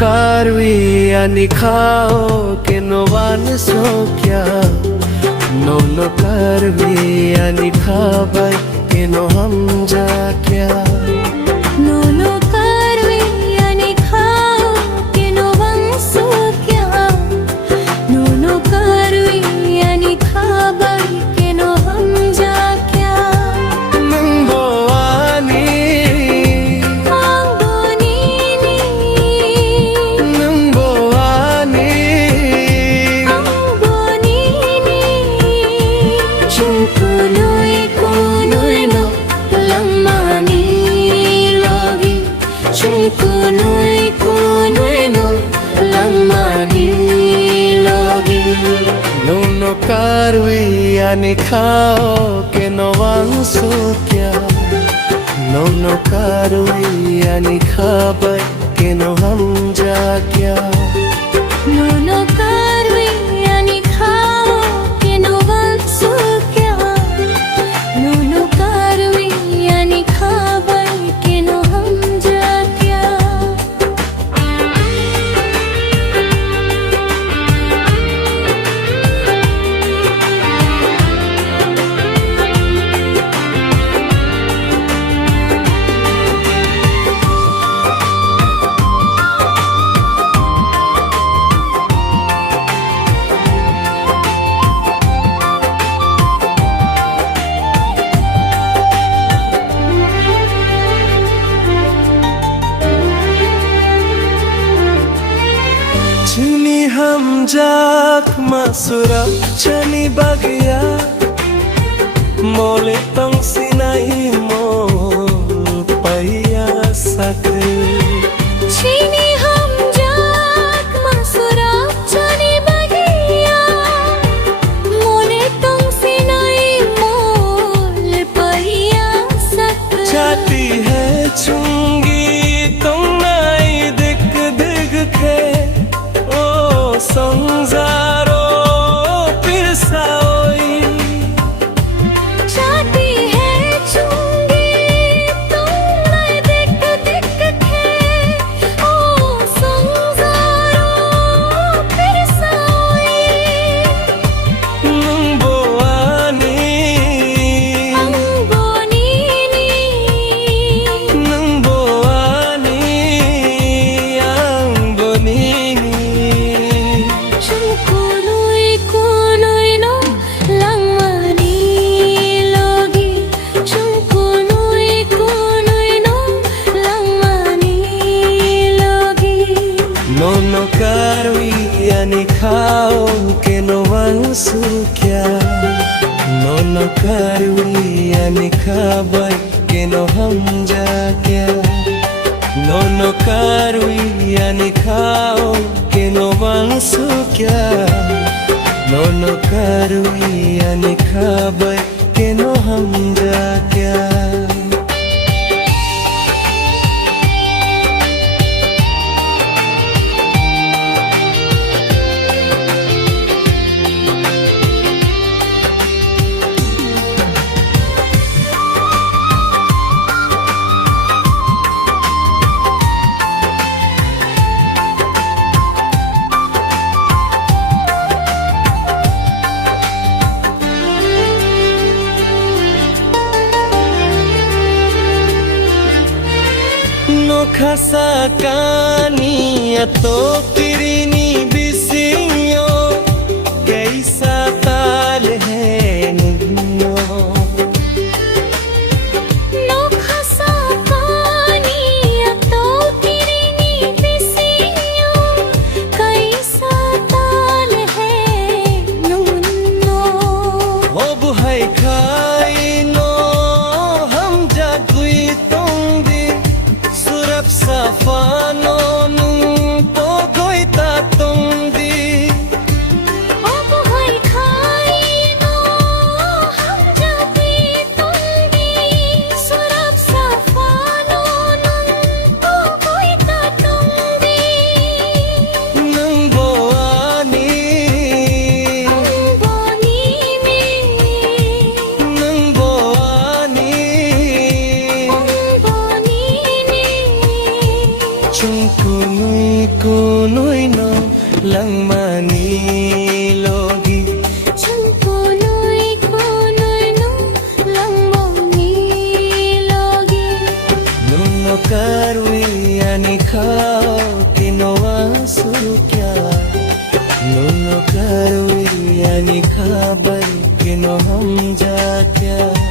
karwi ani khao ke no van so kya no karwi ani khabai ke no hum ja kya no karwi ani khao ke no van so kya no karwi ani khabai ke no hum ja kya nangbo ani no karwi ani khao ke no van so kya no karwi ani khabai ke no hum ja kya no karwi ani khao ke no van so kya no karwi ani khabai ke no hum ja kya Chini ham jak masura chani bagya mole tong sinai mo paiya sak chini hum jak masura chani bagya mole tong sinai mol paiya sak जाती है चुंगी तुम नई दिख दिख के ओ संजारो फिर साओई जाती है चुंगी तुम नई दिख दिख के ओ संजारो फिर साओई नंबो आनी nangbo ani ang bonini kunoi no langmani logi kunoi no langmani logi no karwi ani khao ke no van su kya no karwi ani khabai ke no hum ja kya no karwi ani khao ke no van su kya no karwi ani khabai ke no hum ja kya khasa kani ato kirini bisinyo kaisa tal hai ninyo no khasa kani ato kirini bisinyo kaisa tal hai nunno ho buhai khai no hum jagui tong din surap safano nung po goi ani khabar kino hum ja kya